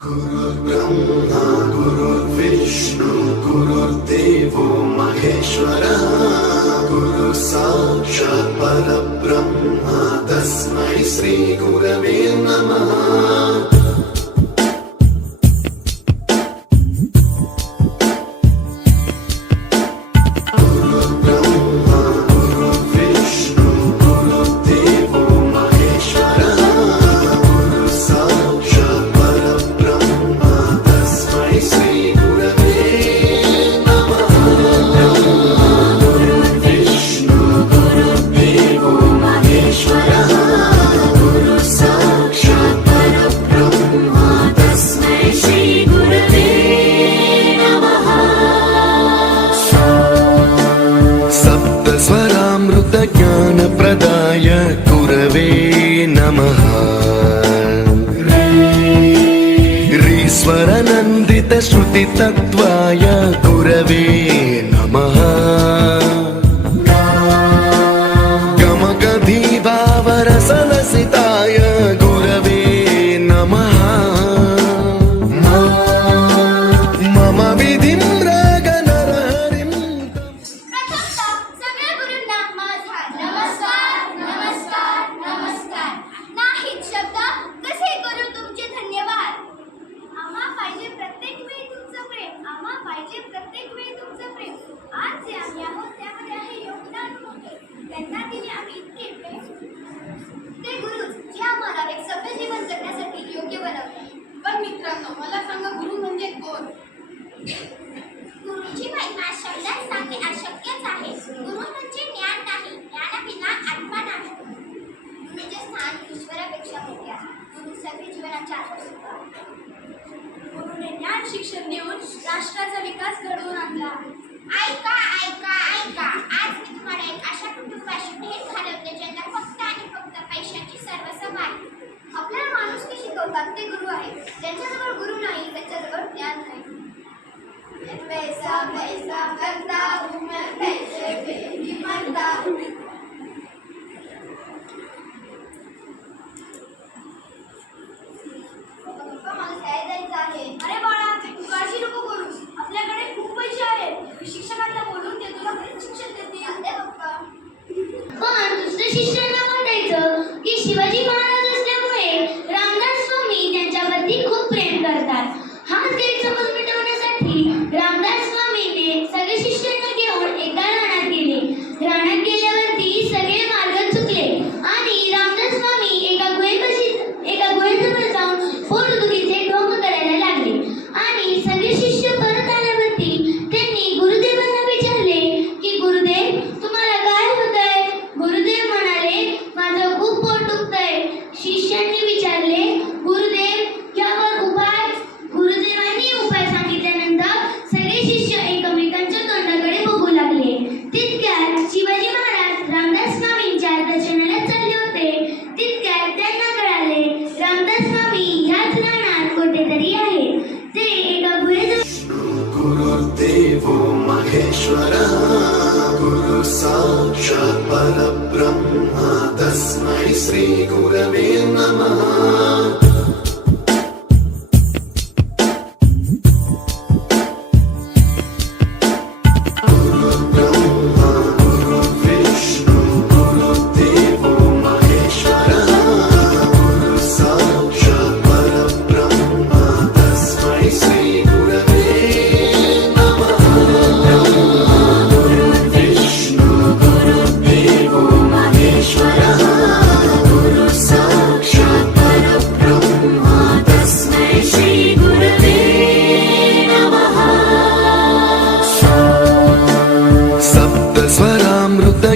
गुरुर्ब्रह्मा गुरुर्विष्णु गुरुर्देवो महेश्वरः गुरु साक्षात् परब्रह्म तस्मै श्री गुरवे नमः। ज्ञानप्रदाय गुरवे नमः। ऋस्वरनन्दितश्रुतितत्त्वाय गुरवे नमः। गमगधीभावरसलसिताय गुरवे नमः। मम विधिं आज जे आम्ही आहोत त्यामध्ये आहे योगदान मोठे, त्यांना दिले आम्ही इतके प्रेम, ते गुरु जे आम्हाला एक सभ्य जीवन जगण्यासाठी योग्य बनवतात। पण मित्रांनो, मला सांगा, गुरु म्हणजे कोण? गुरुची महिमा शब्दात सांगणे अशक्यच आहे। गुरु म्हणजे ज्ञान नाही, ज्ञानाविना आत्मा नाही। गुरुचे स्थान ईश्वरापेक्षा मोठे आहे। गुरु सगळे जीवनाचे आधारस्तंभ आहेत। गुरुने ज्ञान शिक्षण देऊन राष्ट्राचा विकास घडवून आणला। ऐका ऐका ऐका, आज मी तुम्हाला एक अशा कुटुंबाशी भेट घालवते ज्यांना फक्त आणि फक्त पैशाची सर्वसम आहे। आपल्याला माणुसकी शिकवतात ते गुरु आहेत। ज्यांच्याजवळ गुरु नाही त्यांच्याजवळ ज्ञान नाही। पैसा पैसा करता हूँ मैं, पैसे पे ही मरता हूँ। पप्पा, मला शाळेत जायचं आहे। अरे बाळा, तू काळजी नको करूस, आपल्याकडे खूप पैसे आहेत। शिक्षकांना बोलून ते तुला घरीच शिक्षण देतील। अरे पप्पा, पण दुसऱ्या शिष्यांना वाटायचं की शिवाजी महाराज असल्यामुळे रामदास स्वामी त्यांच्यावरती खूप प्रेम करतात। हाच गैरसमज मिटवण्यासाठी रामदास स्वामीने सगळे शिष्यांना घेऊन एका रानात गेले। रानात गेल्यावरती सगळे मार्ग चुकले आणि रामदास स्वामी एका गुहेजवळ जाऊन पोटदुखीचे ढोंग करायला लागले आणि सगळे शिष्य परत आल्यावरती त्यांनी गुरुदेवांना विचारले की गुरुदेव, तुम्हाला काय होतंय? गुरुदेव म्हणाले, माझं खूप पोट दुखतंय। शिष्यांनी विचारले, गुरुदेव यावर उपाय? गुरुदेवांनी उपाय सांगितल्यानंतर सगळे शिष्य एकमेकांच्या तोंडाकडे बघू लागले। तितक्यात शिवाजी महाराज रामदास स्वामींच्या दर्शनाला चालले होते। तितक्यात त्यांना कळाले रामदास स्वामी ह्याच रानात कुठेतरी आहे। ते एका गुहेजवळ गुरुर्देवो महेश्वरः गुरु साक्षात् परब्रह्म तस्मै श्री गुरवे नमः।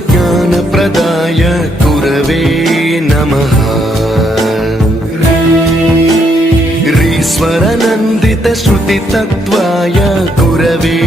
ज्ञानप्रदाय गुरवे नमः। ऋस्वरनन्दितश्रुतितत्त्वाय गुरवे